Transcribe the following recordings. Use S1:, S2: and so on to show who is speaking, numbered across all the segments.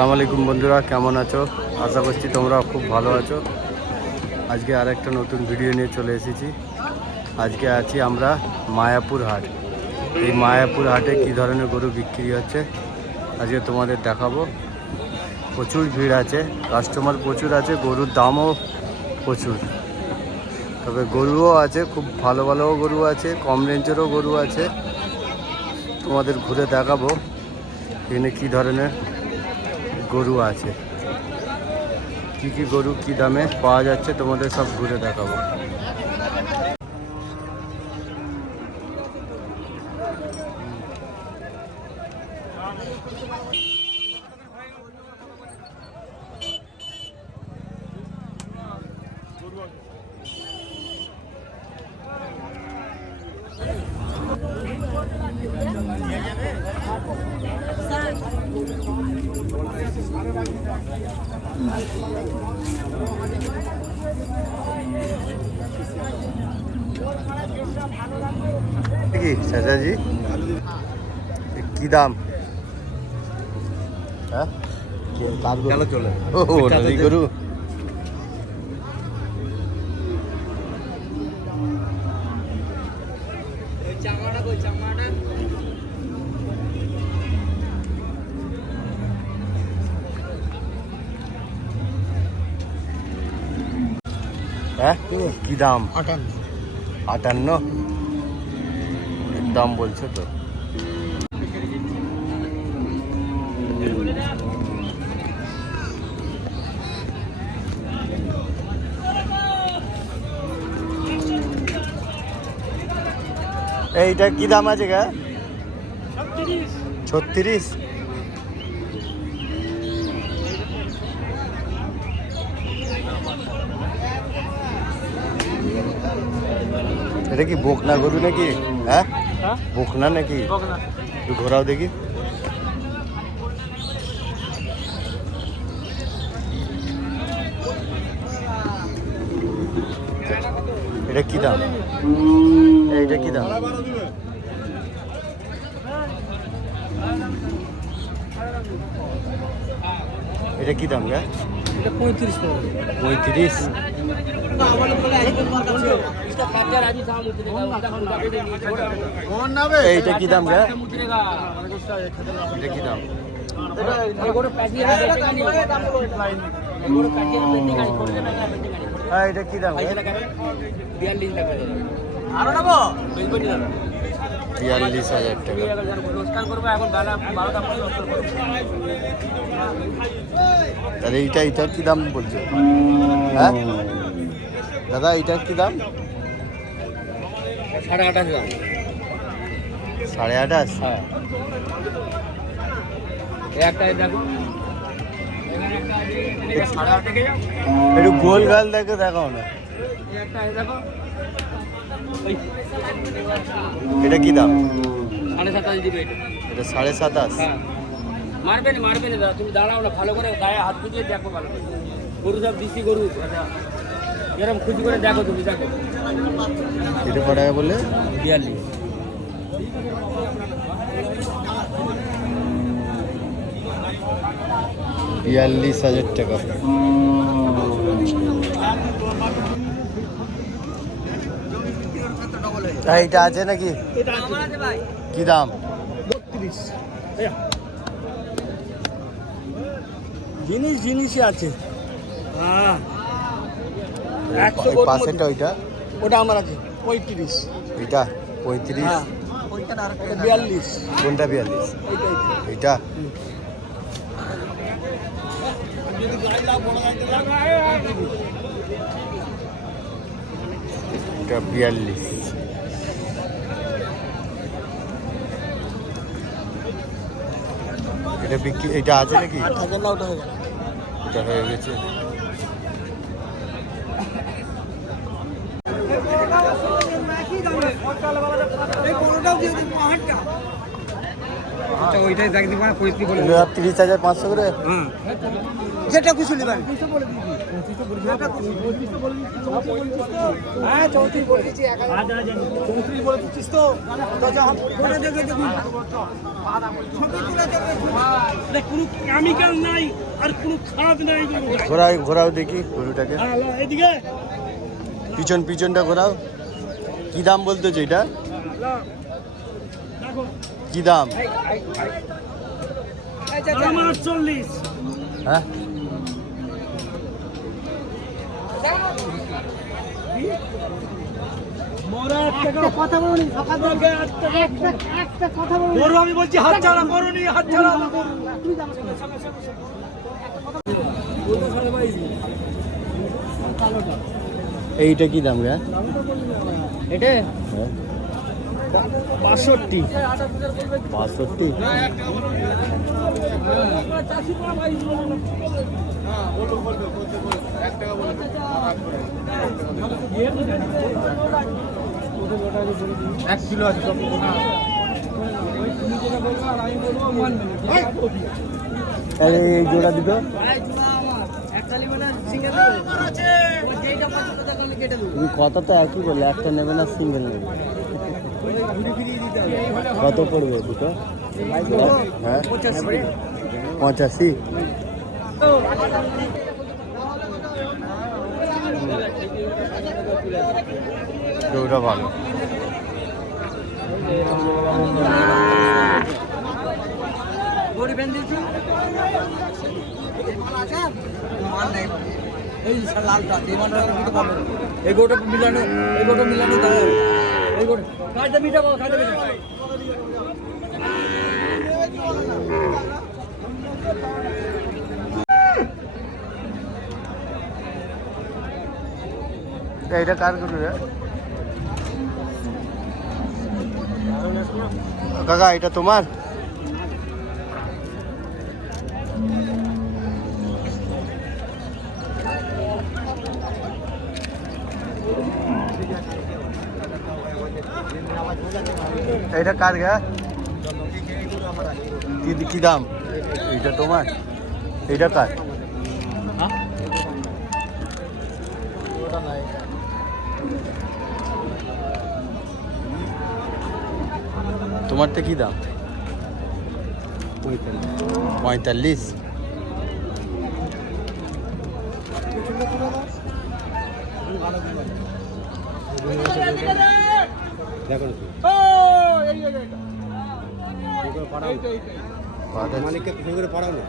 S1: আসসালামু আলাইকুম বন্ধুরা, কেমন আছো? আশা করছি তোমরা খুব ভালো আছো। আজকে আর একটা নতুন ভিডিও নিয়ে চলে এসেছি। আজকে আছি আমরা মায়াপুর হাট। এই মায়াপুর হাটে কী ধরনের গরু বিক্রি হচ্ছে, আজকে তোমাদের দেখাবো। প্রচুর ভিড় আছে কাস্টমার প্রচুর আছে, গরুর দামও প্রচুর। তবে গরুও আছে, খুব ভালো ভালো গরু আছে, কম রেঞ্জেরও গরু আছে। তোমাদের ঘুরে দেখাবো এখানে কী ধরনের গরু আছে। কি কি গরু কি দামে পাওয়া যাচ্ছে তোমাদের সব ঘুরে দেখাবো কি চাচাজি? কি দাম? হ্যাঁ?
S2: চলো?
S1: ও গরু। হ্যাঁ? কি দাম?
S2: আটান্ন।
S1: আটান্ন? দাম বলছে তো। এইটা কি দাম আছে গা? ছত্রিশ। এটা কি বকনা গরু নাকি? হ্যাঁ? বকনা নাকি? একটু ঘোরাও দেখি। এটা কি দাম? এইটা কি দাম? এটা কি দাম গা?
S2: এটা পঁয়ত্রিশ
S1: পঁয়ত্রিশ? এইটা কি দাম গা? এটা কি দাম? হ্যাঁ এটা কি দাম গা? বিয়াল্লিশ হাজার টাকা। তাহলে এইটা এইটার কি দাম বলছো? হ্যাঁ? দাদা এইটার কি দাম?
S2: সাড়ে আঠাশ দাম
S1: সাড়ে আঠাশ?
S2: হ্যাঁ। একটা দেখো।
S1: একটু গোল গাল দেখে দেখাও না।
S2: একটা দেখো।
S1: এটা কি দাম?
S2: সাড়ে সাতাশ দিবে এটা।
S1: এটা সাড়ে সাতাশ
S2: হ্যাঁ। মারবে না মারবে না দাদা তুমি দাঁড়াও না ভালো করে গায়ে হাত খুঁজিয়ে দেখো ভালো করে। গরু সব দিশি গরু। এরকম খুঁজি করে দেখো তুমি দেখো।
S1: এটা কত টাকা বললে?
S2: বিয়াল্লিশ।
S1: বিয়াল্লিশ হাজার টাকা। এইটা আছে নাকি? কি দাম?
S2: জিনিস জিনিসই আছে। হ্যাঁ।
S1: পাশেরটা ওইটা?
S2: ওটা আমার আছে পঁয়ত্রিশ।
S1: এইটা পঁয়ত্রিশ?
S2: হ্যাঁ। বিয়াল্লিশ।
S1: কোনটা বিয়াল্লিশ?
S2: লাভ
S1: এটা বিয়াল্লিশ। এটা বিক্রি এটা আছে নাকি? এটা হয়ে গেছে
S2: এই বড়টাও দিয়ে দিন পাহাড়টা
S3: আচ্ছা ওইটাই দেখ দিব না পঁয়ত্রিশ বলে
S1: এগুলো তিরিশ হাজার পাঁচশো করে?
S4: যেটা কিছু নেবেন হ্যাঁ
S5: কেমিক্যাল নাই আর কোনো খাদ নাই
S1: ঘোরাও ঘোরাও দেখি গরুটাকে।
S5: এদিকে।
S1: পিছন পিছনটা ঘোরাও। কি দাম বলতেছো এটা?
S5: দেখো
S1: কি দাম? হ্যাঁ?
S5: মোরা এক টাকা কথা বলুন সকাল থেকে এক টাকা একটা কথা বলুন। গরু আমি বলছি হাত ছাড়া করুনি হাত ছাড়া
S1: এইটা কি দাম রে?
S2: এটা?
S1: হ্যাঁ।
S2: বাষট্টি।
S1: বাষট্টি।
S3: এক কিলো আছে
S1: আরে এই জোড়া দিত। তুমি কথা তো একই বললে? একটা নেবে না সিঙ্গেল নেবে। কত পড়বে দুটো? হ্যাঁ? পঁচাশি। ওটা ভালো
S4: এই লালটা এই গোটা মিলানো এই গোটা মিলানো দাও।
S1: এইটা কার গরু রে? কাকা এটা তোমার? এটা কার গা? কি কি দাম? এইটা তোমার? এইটা কার? তোমারটা কি দাম? পঁয়তাল্লিশ।
S3: মালিককে পিছন করে পাড়াও না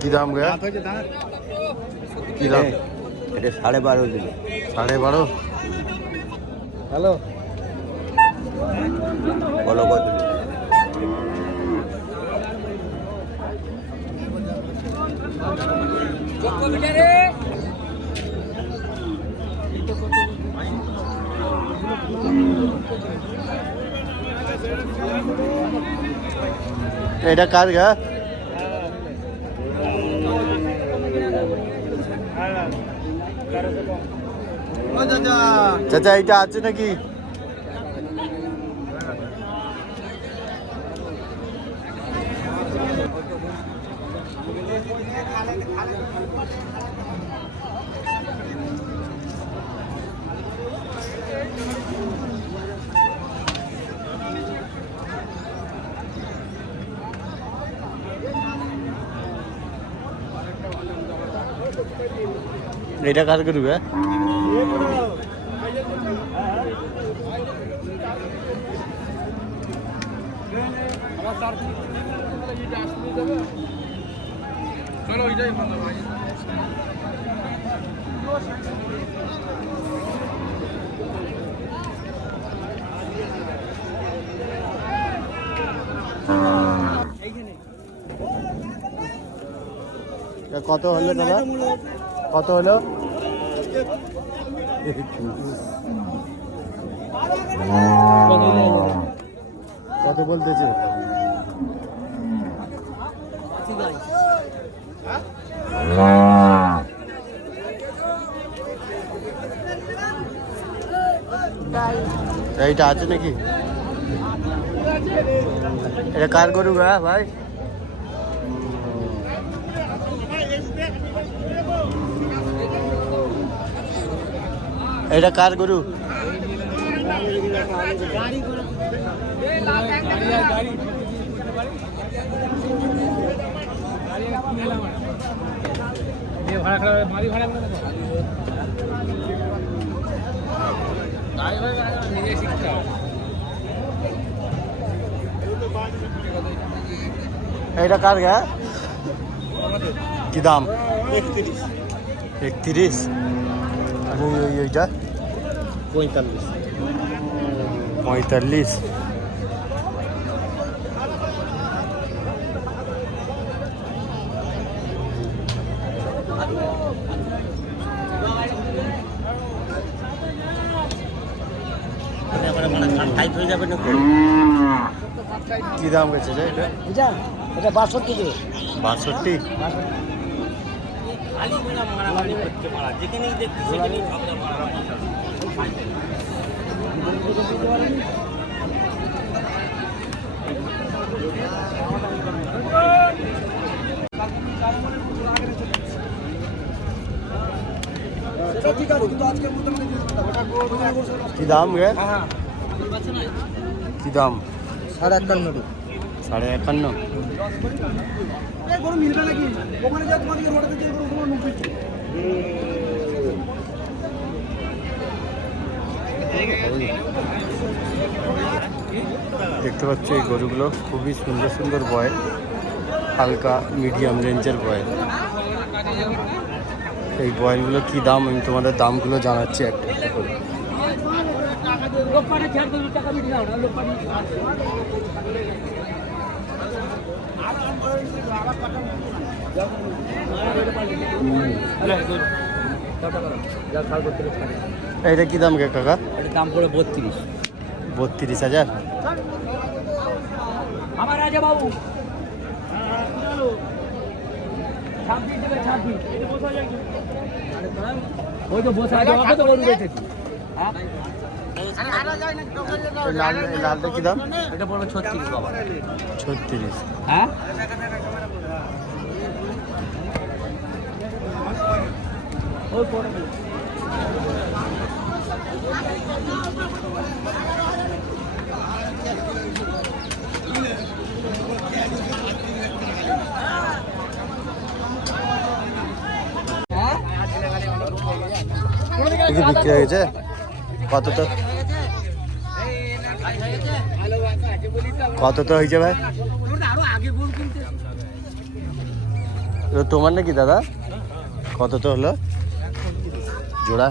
S1: কি দাম গা কি দাম?
S3: এটা সাড়ে বারো দিল।
S1: সাড়ে বারো?
S3: হ্যালো। বলো কত
S1: এটা কার গা? চাচা। এটা আছে নাকি? এটা কার করবে কত হলো দাদা? কত হলো? বলতেছে? এইটা আছে নাকি? এটা কার গরু গা ভাই? এটা কার গরু? এটা কার গা? কি দাম? একত্রিশ। একত্রিশ? ওই ওই ওইটা
S3: পঁয়তাল্লিশ
S1: পঁয়তাল্লিশ
S3: টাইট হয়ে যাবে না
S1: কি দাম গেছে যে এটা?
S4: এটা এটা বাষট্টি।
S1: বাষট্টি।
S2: খালি মারামারি যেখানেই দেখছি সেখানেই ঝগড়া মারামারি।
S1: কি দাম গে? কি দাম?
S4: সাড়ে একান্ন
S1: সাড়ে একান্ন। দেখতে পাচ্ছ এই গরুগুলো খুবই সুন্দর সুন্দর বয়, হালকা মিডিয়াম রেঞ্জের বয়। এই বয়লগুলো কি দাম? আমি তোমাদের দামগুলো জানাচ্ছি একটা করে। এইটা কি দাম গে কাকা?
S2: এটার দাম পড়ে বত্রিশ।
S1: বত্রিশ হাজার?
S2: আমার রাজা বাবু। ওই তো বসে আছে আমাকে তো বেঁচেছি হ্যাঁ?
S1: লালটা কি
S2: এটা ছত্রিশ
S1: ছত্রিশ
S2: হ্যাঁ ওই পড়বে
S1: বিক্রি হয়ে কত তো কত তো হয়েছে ভাই? তোমার নাকি দাদা? কত তো হলো? জোড়া?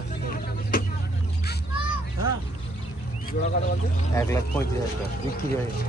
S1: এক লাখ পঁয়ত্রিশ হাজার টাকা। বিক্রি হয়ে গেছে।